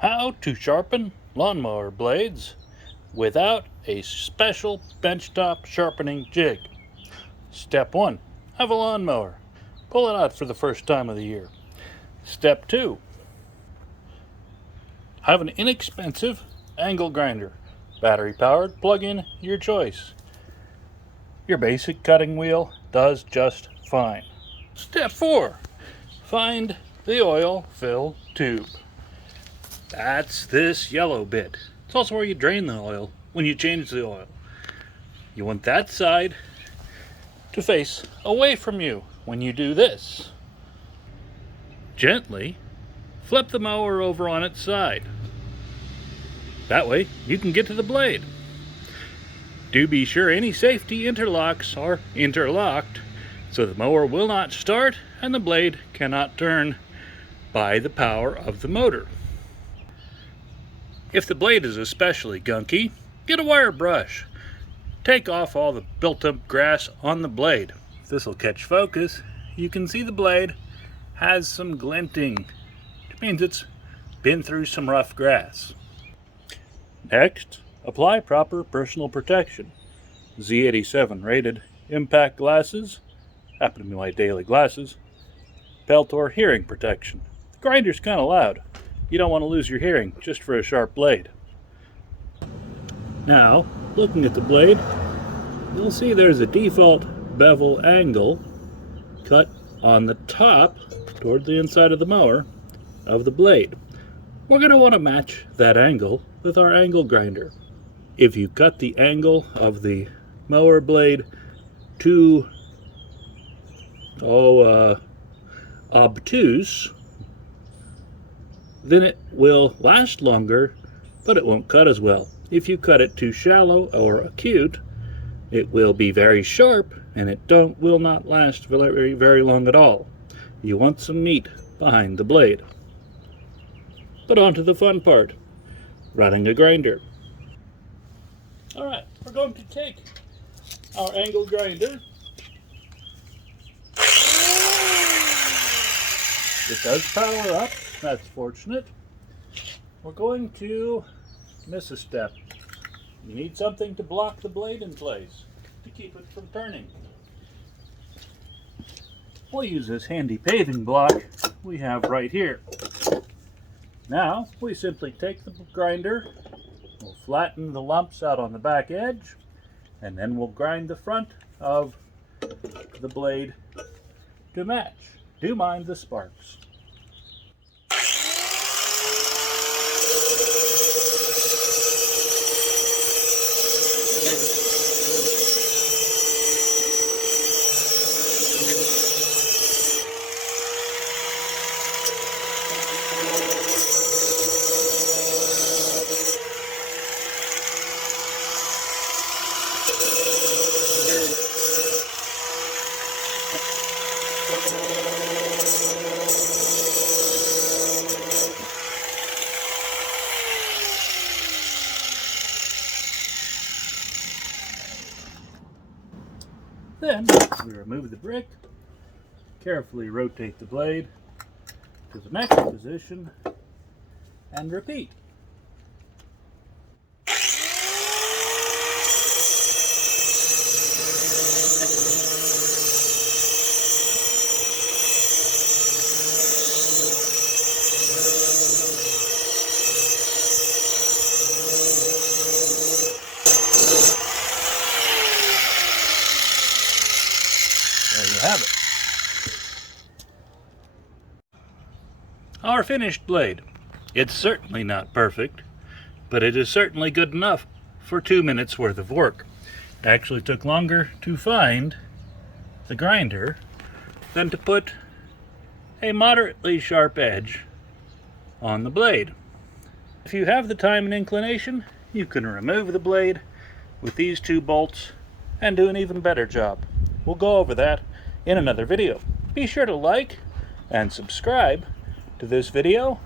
How to sharpen lawnmower blades without a special benchtop sharpening jig. Step 1. Have a lawnmower. Pull it out for the first time of the year. Step 2. Have an inexpensive angle grinder. Battery powered, plug in your choice. Your basic cutting wheel does just fine. Step 4. Find the oil fill tube. That's this yellow bit. It's also where you drain the oil when you change the oil. You want that side to face away from you when you do this. Gently flip the mower over on its side. That way you can get to the blade. Do be sure any safety interlocks are interlocked so the mower will not start and the blade cannot turn by the power of the motor. If the blade is especially gunky, get a wire brush. Take off all the built-up grass on the blade. If this will catch focus, you can see the blade has some glinting, which means it's been through some rough grass. Next, apply proper personal protection. Z87 rated impact glasses, happen to be my daily glasses, Peltor hearing protection. The grinder's kind of loud. You don't want to lose your hearing just for a sharp blade. Now, looking at the blade, you'll see there's a default bevel angle cut on the top toward the inside of the mower of the blade. We're going to want to match that angle with our angle grinder. If you cut the angle of the mower blade too obtuse, then it will last longer, but it won't cut as well. If you cut it too shallow or acute, it will be very sharp and it will not last very long at all. You want some meat behind the blade. But on to the fun part, running a grinder. Alright, we're going to take our angle grinder. It does power up. That's fortunate. We're going to miss a step. You need something to block the blade in place to keep it from turning. We'll use this handy paving block we have right here. Now we simply take the grinder, we'll flatten the lumps out on the back edge, and then we'll grind the front of the blade to match. Do mind the sparks. Then we remove the brick, carefully rotate the blade to the next position, and repeat. There you have it. Our finished blade. It's certainly not perfect, but it is certainly good enough for 2 minutes worth of work. It actually took longer to find the grinder than to put a moderately sharp edge on the blade. If you have the time and inclination, you can remove the blade with these 2 bolts and do an even better job. We'll go over that in another video. Be sure to like and subscribe to this video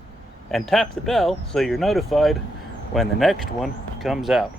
and tap the bell so you're notified when the next one comes out.